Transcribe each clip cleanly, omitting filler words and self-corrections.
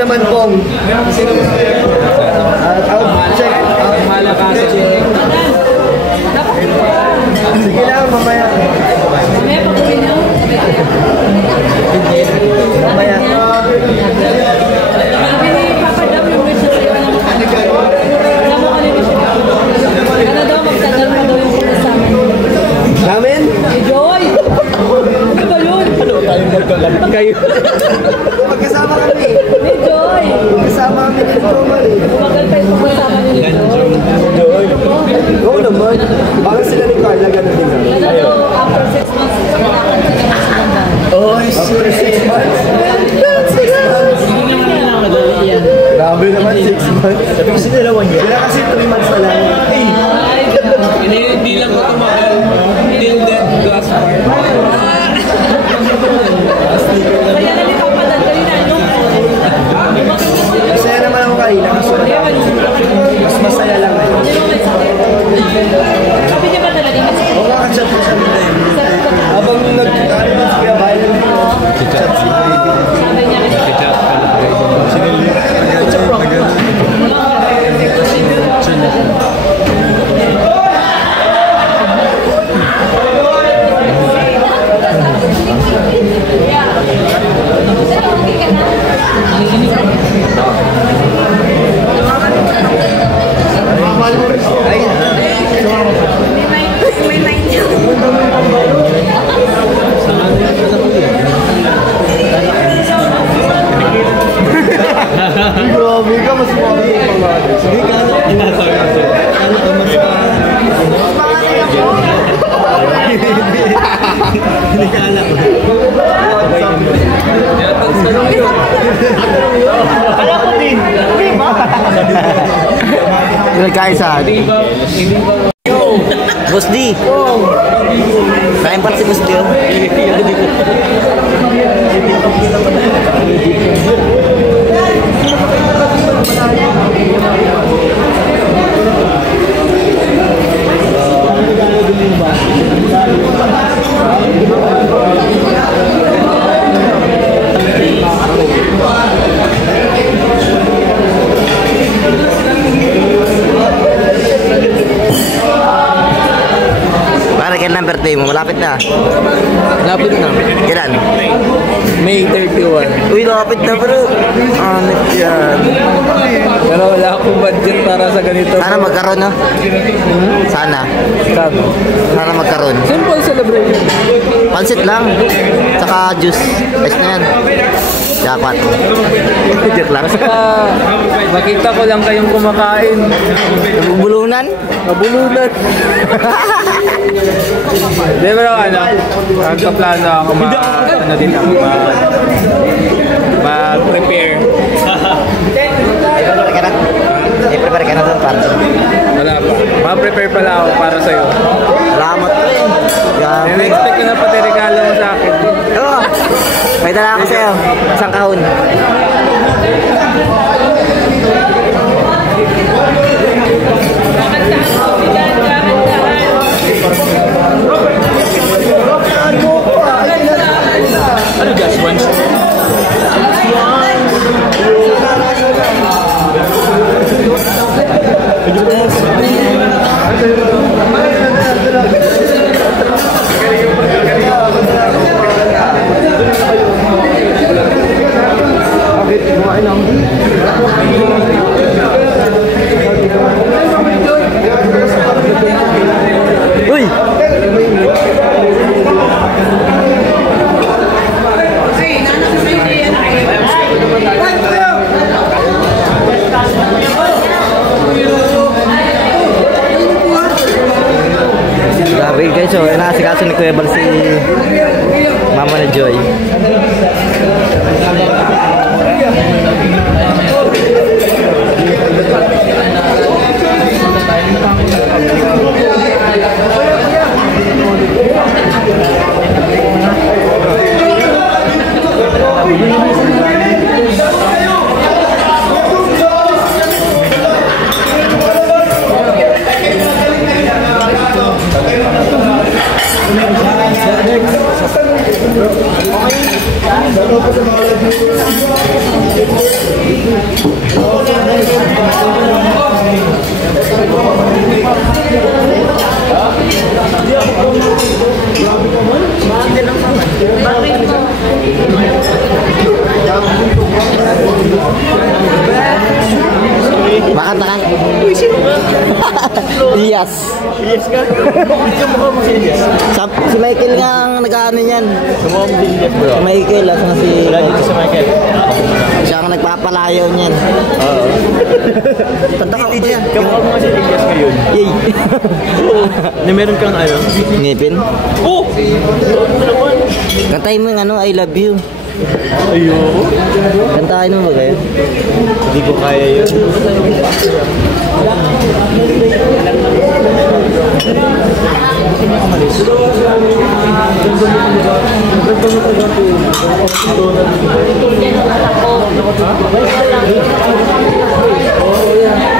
naman pong. Check. Malakaso. Sige lang, mamaya. Mamaya, pag-uwi nyo. Mamaya. Sabi ni Papa Dam, yung wish na sa'yo ng makakagawa. Alam mo kanina siya. Ano daw, magtagal pa daw yung pulis sa amin. Namin? Eh, Joy! Ano ba yun? Ano tayong magkakalap kayo? Magkasama kami. Ni Joy! Magkasama kami ni Roman. Umagal pa yung pagkasama ni Joy. Joy. Oo naman. Bakit sila ni Carla gano'n din namin? Ano daw, after 6 months, kailangan sila ng silandan. Oh, after 6 months? 6 months? Grabe naman, 6 months. Sabi kasi nila 1 year. Wala kasi 3 months na lang. Hindi lang ko tumagal. Till death glass part. Kaya na ni Papa Dam, kanina, ano? Masaya naman ako kanina. Mas masaya lang ngayon. Hindi mo may sakit. Sabi niya ba talaga may sakit? Oo, kakachat ko siya nila yun. Habang nag-ano ba siya, bayan ng chat siya. Sabi niya may sakit. Grabe ka, mas mababa yung pangalan. Sige ka na. Ano ka, mas hindi ka alam. Kaya ko din. Nagkaisa. Boss D. Kain pa si Boss D. Para kailan birthday mo? Malapit na. Lapit na. Kailan? May 31. Uy, lapit na bro. Anit yan. Pero wala akong budget para sa ganito. Sana magkaroon, no? Sana. Kano? Sana magkaroon. Simple celebration. Pansit lang. Tsaka juice. Ayos na yan. Jackpot. Joke lang. Basta makita ko lang kayong kumakain. Bulunan? Mabulunan. Di ba ano? Nagkaplano ako ano din ako mag-prepare. Prepare ka na? Prepare ka na doon para doon. Wala pa. Mag-prepare pala ako para sa'yo. Salamat po eh. Na-expect ko na pati regalo mo sa akin. Oo. May dala ako sa'yo. Isang kahon. Ano gas once? Uy! Grabe guys, so nakasikaso ni Kuya Bal si Mama na Joy. Kakanta ka? Yes. Yes ka? Ikaw mukha mo si Elias. Si Michael nga ang nag-ano niyan. Mukha mo si Elias bro. Si Michael, asan si... Wala dito si Michael. Siya ang nagpapalayo niyan. Oo. Kanta ka ba yan? Ikaw mukha mo si Elias ngayon. Yay! Oo. Na meron kang ano? Ngipin? Oo! Kantahin mo yung ano, I love you. Ayoko. Kantahin mo ba kayo? Hindi ko kaya yun.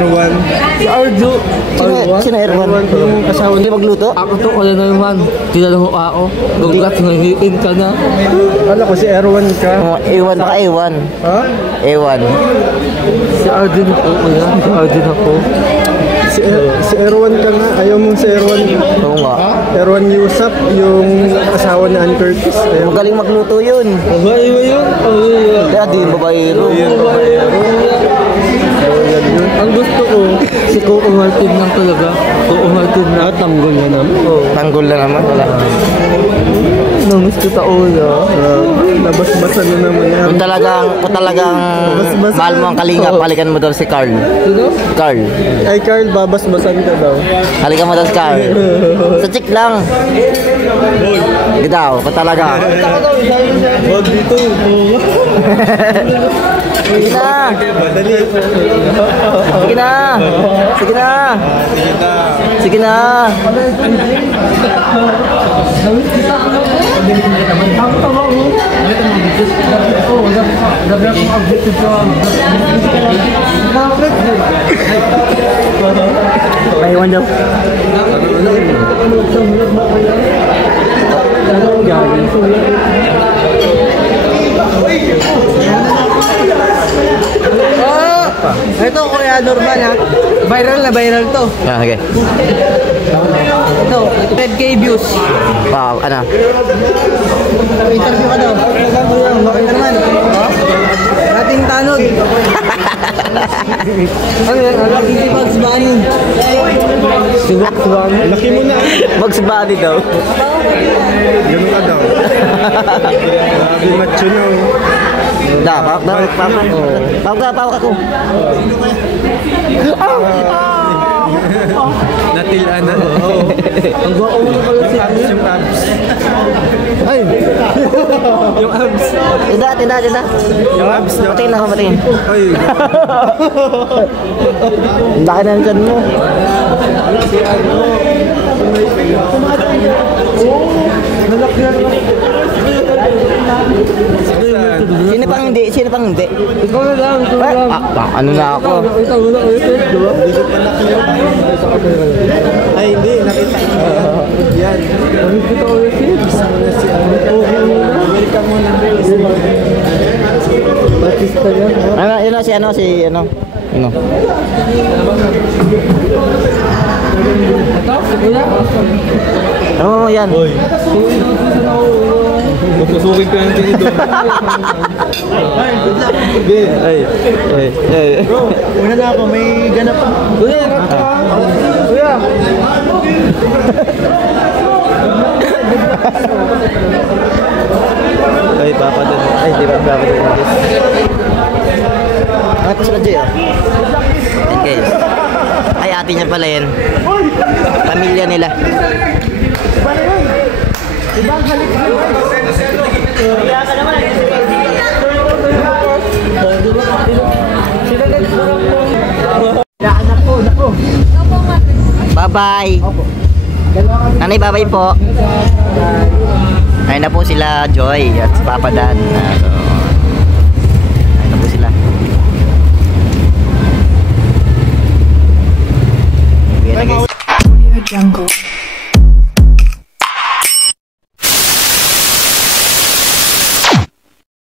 Erwan. Si Arjo. Sino Erwan? Yung asawa Hindi magluto? Ako to, wala na naman. Kilala mo ako. Gugat, ngayon ka na. Kala ko si Erwan ka. Oh, Ewan baka Ewan. Ha? Ewan. Si Arjo na po. Wala, si Arjo na po. Si Erwan ka nga. Ayaw mong si Erwan. Oo nga. Erwan Yusap, yung asawa ni Ann Curtis. Ayaw. Magaling magluto yun. Babae ba yun? Kaya di yung babaero. Ang gusto ko, si Coco Martin lang talaga. Coco Martin na tanggol na naman. Tanggol na naman. Wala. Namiss ko taola. Nabas-basan na naman yan. Kung talagang mahal mo ang kalingap, halikan mo daw si Carl. Sino? Carl. Ay Carl, babas-basan ka daw. Halikan mo daw si Carl. Sa chick lang. Hindi daw, kung talaga. Huwag dito. Sige na. Madali. Sige na. Sige na. Sige na. Aywan daw. Ito, Kuya Norman ha. Viral to. Yan, sige. Ito, 10K views. Wow, ano? Interview ka daw. Ito naman. Dating tanod. Ano yan? Laki si Bugs Bunny. Si Bugs Bunny. Laki mo na. Bugs Bunny daw. Ganun ka daw. Grabe macho na. Pawak ako. Natilaan na. Ang gwapo mo na pala si Abs yung abs. Ay! Yung abs. Tinda. Yung abs daw. Patingin ako, patingin. Ay. Laki na dyan mo. Sino pang hindi? Ikaw na lang, ikaw na lang. Ano na ako? Ikaw na lang ulit, di ba? Ay, hindi. Nakita ko. Yan. Nakikita ko ulit yun. Amerika mo na. Artista yan. Ano, yun na si ano? Ano? Ito, si Kuya. Oo, yan. Pupusukin ko yung tingin doon. Ay. Bro, una na ako. May ganap pa. Kuya, Kuya. Ay, papa doon. Ay, di ba papa doon? Ay, pa sila Jay, oh. Yan, guys. Ay, ate niya pala yan. Pamilya nila. Bye-bye. Nanay, bye-bye po. Ayun na po sila Joy at Papa Dan. So, ayun na po sila. Ayan na, guys. Jungle.